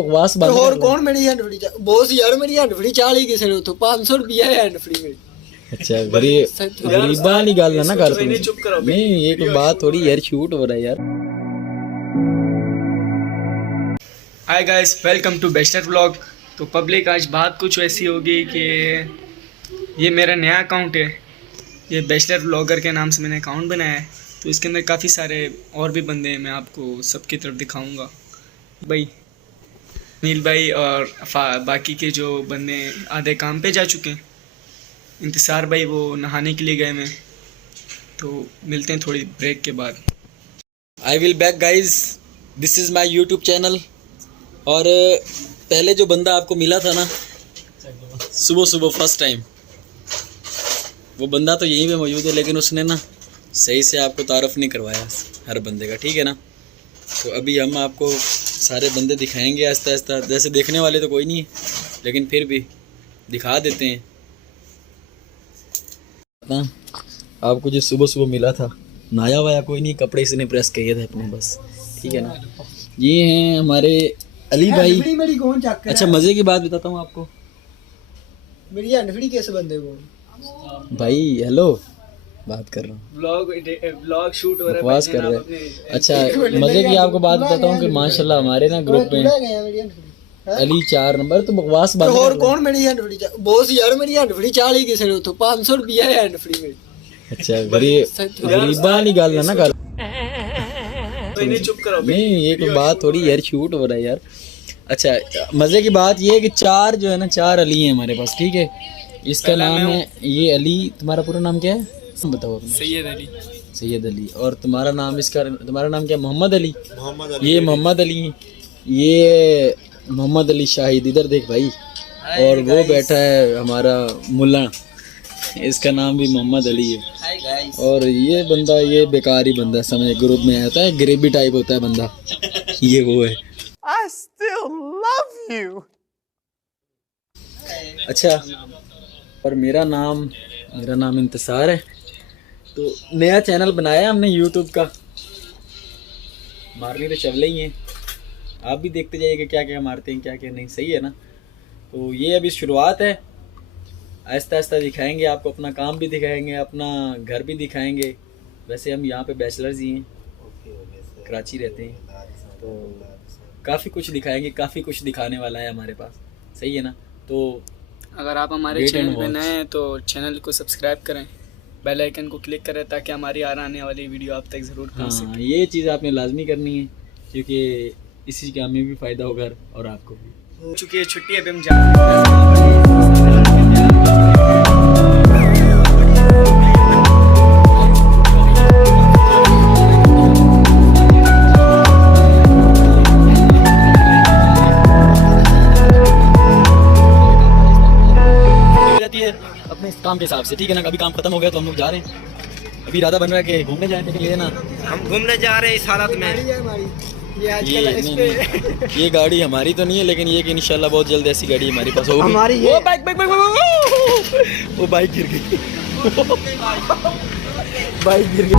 बकवास बंद ਹੋਰ कर ਕੌਣ ਮੇਰੀ ਹੈਂਡ ਫੜੀ ਬੋਸ ਯਾਰ ਮੇਰੀ ਹੈਂਡ ਫੜੀ 40 ਕਿਸੇ ਨੇ ਉਥੋਂ 500 ਰੁਪਿਆ ਹੈ ਹੈਂਡ ਫੜੀ ਮੇਰੀ। अच्छा गरीबा वाली गल ना कर तू। नहीं ये कोई बात थोड़ी यार, शूट हो रहा है यार। हाय गाइस, वेलकम टू बेस्टर व्लॉग। तो पब्लिक आज बात कुछ ऐसी होगी कि ये मेरा नया अकाउंट है, ये बेस्टर व्लॉगर के नाम से मैंने अकाउंट बनाया है। तो इसके अंदर काफ़ी सारे और भी बंदे हैं, मैं आपको सबकी तरफ दिखाऊंगा। भाई नील भाई और बाकी के जो बंदे आधे काम पे जा चुके हैं। इंतज़ार भाई वो नहाने के लिए गए हैं, तो मिलते हैं थोड़ी ब्रेक के बाद। I will back guys, this is my YouTube channel. और पहले जो बंदा आपको मिला था ना सुबह सुबह फर्स्ट टाइम, वो बंदा तो यहीं पे मौजूद है, लेकिन उसने ना सही से आपको तारुफ नहीं करवाया हर बंदे का, ठीक है ना। तो अभी हम आपको सारे बंदे दिखाएंगे आहिस्ता आहिस्ता। जैसे देखने वाले तो कोई नहीं है, लेकिन फिर भी दिखा देते हैं ना। आपको जो सुबह सुबह मिला था, नहाया वाया कोई नहीं, कपड़े इसने प्रेस किए थे अपने बस, ठीक है ना। ये हैं हमारे अली भाई। मेरी कौन चेक कर। अच्छा मज़े की बात बताता हूँ आपको, मेरी हैंड फड़ी किस बंदे को भाई हेलो बात कर रहा हूँ, व्लॉग शूट हो रहा है, बकवास कर रहे हैं। अच्छा मज़े की आपको बात बताता हूँ कि माशाल्लाह हमारे ना ग्रुप में अली 4 नंबर। तो बकवास बात ਹੋਰ ਕੌਣ ਮੇਰੀ ਹੈਂਡ ਫੜੀ ਬੋਸ ਯਾਰ ਮੇਰੀ ਹੈਂਡ ਫੜੀ 40 ਕਿਸੇ ਨੇ ਉਥੋਂ 500 ਰੁਪਿਆ ਹੈ ਹੈਂਡ ਫੜੀ ਮੇਰੀ। अच्छा गरीबा वाली गल ना कर। चुप करो। नहीं ये कोई बात थोड़ी यार, शूट हो रहा है यार। अच्छा मज़े की बात ये है कि 4 जो है ना 4 अली हैं हमारे पास, ठीक है। इसका नाम है ये अली। तुम्हारा पूरा नाम क्या है बताओ अपना? सैयद अली। सैयद अली। और तुम्हारा नाम इसका, तुम्हारा नाम क्या? मोहम्मद अली। ये मोहम्मद अली हैं, ये मोहम्मद अली शाहिद। इधर देख भाई। और वो बैठा है हमारा मुल्ला, इसका नाम भी मोहम्मद अली है। और ये बंदा ये बेकार ही बंदा समझे, ग्रुप में आता है, गरीबी टाइप होता है बंदा, ये वो है। I still love you. अच्छा और मेरा नाम इंतज़ार है। तो नया चैनल बनाया हमने यूट्यूब का, मारने तो चवले ही हैं, आप भी देखते जाइएगा क्या क्या मारते हैं क्या क्या नहीं, सही है ना। तो ये अभी शुरुआत है, आहिस्ता आहिस्ता दिखाएंगे आपको, अपना काम भी दिखाएंगे, अपना घर भी दिखाएंगे। वैसे हम यहाँ पे बैचलर्स ही हैं, कराची रहते हैं, तो काफ़ी कुछ दिखाएंगे, काफ़ी कुछ दिखाने वाला है हमारे पास, सही है ना। तो अगर आप हमारे चैनल पे नए हैं तो चैनल को सब्सक्राइब करें, बेल आइकन को क्लिक करें, ताकि हमारी आने वाली वीडियो आप तक ज़रूर पहुंच सके। ये चीज़ आपने लाजमी करनी है, क्योंकि इसी का हमें भी फ़ायदा होगा और आपको भी। हो चुकी है छुट्टी, अभी हम जा अपने काम के हिसाब से, ठीक है ना। अभी काम खत्म हो गया तो हम लोग जा रहे हैं। अभी इरादा बन रहा है कि घूमने जाने के लिए ना, हम घूमने जा रहे हैं इस हालत में। ये गाड़ी हमारी तो नहीं है, लेकिन ये कि इंशाल्लाह बहुत जल्द ऐसी गाड़ी हमारे पास होगी। हमारी वो बाइक वो बाइक गिर गई बाइक गिर गई।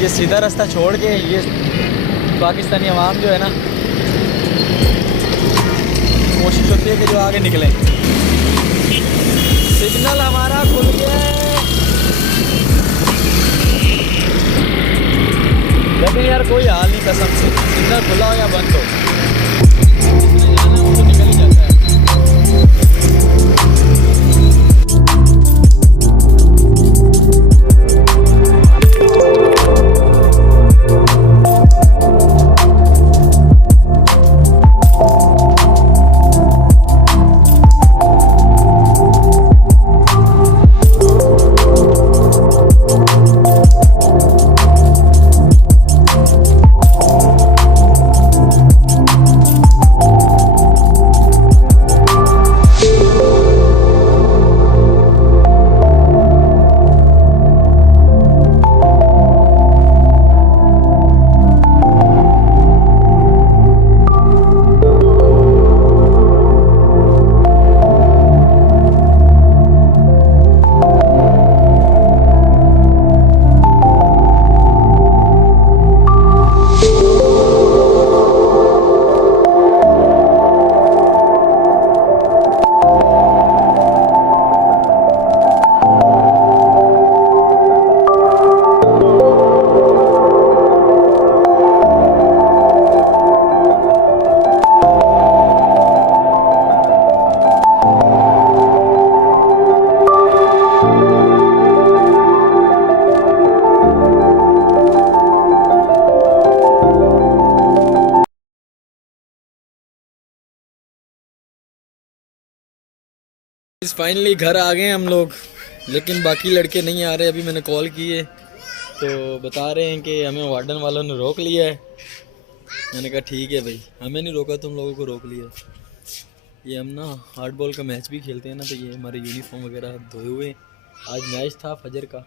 ये सीधा रास्ता छोड़ के ये पाकिस्तानी अवाम जो है ना, कोशिश होती है कि जो आगे निकले। सिग्नल हमारा खुल गया है। अंदर कोई हाल नहीं कसम से, अंदर खुला हो या बंद हो, जिसने जाना है वो तो निकल ही जाता है। फाइनली घर आ गए हम लोग, लेकिन बाकी लड़के नहीं आ रहे। अभी मैंने कॉल की है तो बता रहे हैं कि हमें वार्डन वालों ने रोक लिया है। मैंने कहा ठीक है भाई, हमें नहीं रोका, तुम लोगों को रोक लिया। ये हम ना हार्ड बॉल का मैच भी खेलते हैं ना, तो ये हमारे यूनिफॉर्म वगैरह धोए हुए। आज मैच था फजर का,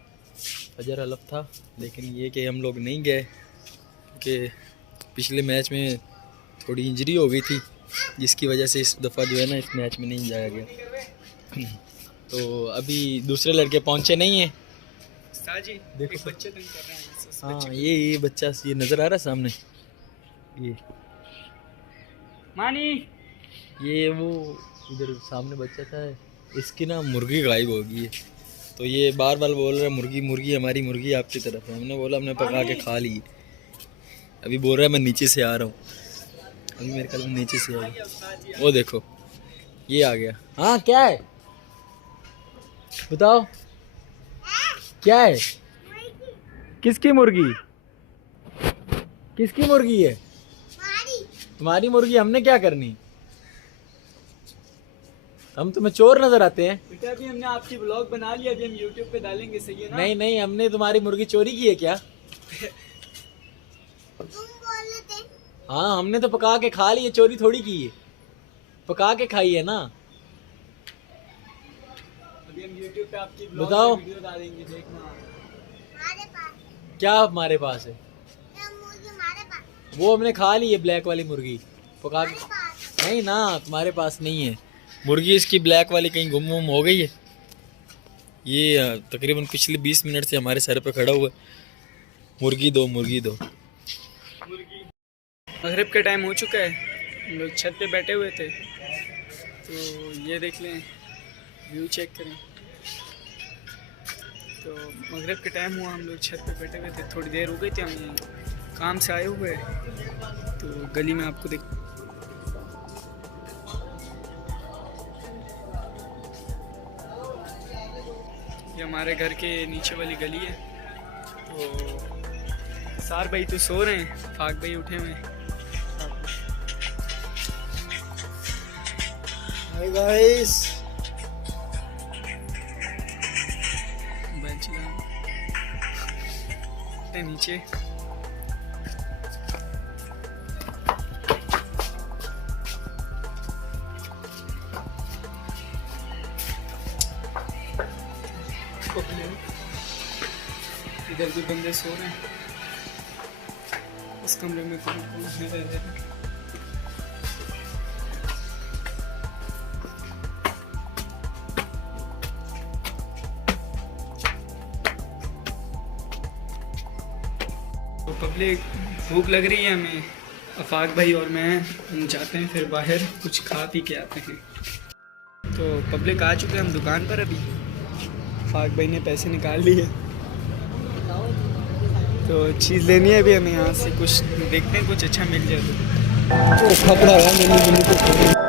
फजर हलफ था, लेकिन ये कि हम लोग नहीं गए कि पिछले मैच में थोड़ी इंजरी हो गई थी, जिसकी वजह से इस दफ़ा जो है ना इस मैच में नहीं जाया गया। तो अभी दूसरे लड़के पहुंचे नहीं हैं। साजी देखो एक बच्चे तंग कर रहे हैं। हाँ ये बच्चा, ये नज़र आ रहा है सामने, ये मानी ये वो इधर सामने बच्चा था, इसकी ना मुर्गी गायब हो गई है। तो ये बार बार बोल रहा है मुर्गी मुर्गी, हमारी मुर्गी आपकी तरफ है। हमने बोला हमने पका के खा ली। अभी बोल रहा है मैं नीचे से आ रहा हूँ, अभी मेरे ख्याल में नीचे से आया। वो देखो ये आ गया। हाँ क्या है बताओ, क्या है? किसकी मुर्गी? किसकी मुर्गी है? तुम्हारी मुर्गी। हमने क्या करनी? हम तुम्हें चोर नजर आते हैं? बेटा अभी हमने आपकी ब्लॉग बना लिया, अभी हम यूट्यूब पे डालेंगे, सही है ना? नहीं नहीं, हमने तुम्हारी मुर्गी चोरी की है क्या? हाँ हमने तो पका के खा ली है, चोरी थोड़ी की है, पका के खाई है ना। अभी हम यूट्यूब पे आपकी ब्लॉग बताओ। वीडियो डालेंगे, देखना। क्या हमारे पास है? वो हमने खा ली है, ब्लैक वाली मुर्गी पका के। नहीं ना, तुम्हारे पास नहीं है मुर्गी, इसकी ब्लैक वाली कहीं गुम वुम हो गई है। ये तकरीबन पिछले 20 मिनट से हमारे सर पे खड़ा हुआ है, मुर्गी दो मुर्गी दो। मगरिब का टाइम हो चुका है, हम लोग छत पे बैठे हुए थे, तो ये देख लें, व्यू चेक करें। तो मगरिब का टाइम हुआ, हम लोग छत पे बैठे हुए थे, थोड़ी देर हो गई थी, हम काम से आए हुए, तो गली में आपको देख, ये हमारे घर के नीचे वाली गली है। तो सार भाई तो सो रहे हैं, फाक भाई उठे हुए हैं। हाय गाइस, नीचे इधर भी बंदे सो रहे हैं, उस कमरे में कौन कौन है? तो पब्लिक भूख लग रही है हमें, अफाक भाई और मैं हम जाते हैं फिर बाहर कुछ खा पी के आते हैं। तो पब्लिक आ चुके हैं हम दुकान पर, अभी अफाक भाई ने पैसे निकाल लिए। तो चीज़ लेनी है अभी हमें यहाँ से, कुछ देखते हैं कुछ अच्छा मिल जाए तो। खपड़ा है मैंने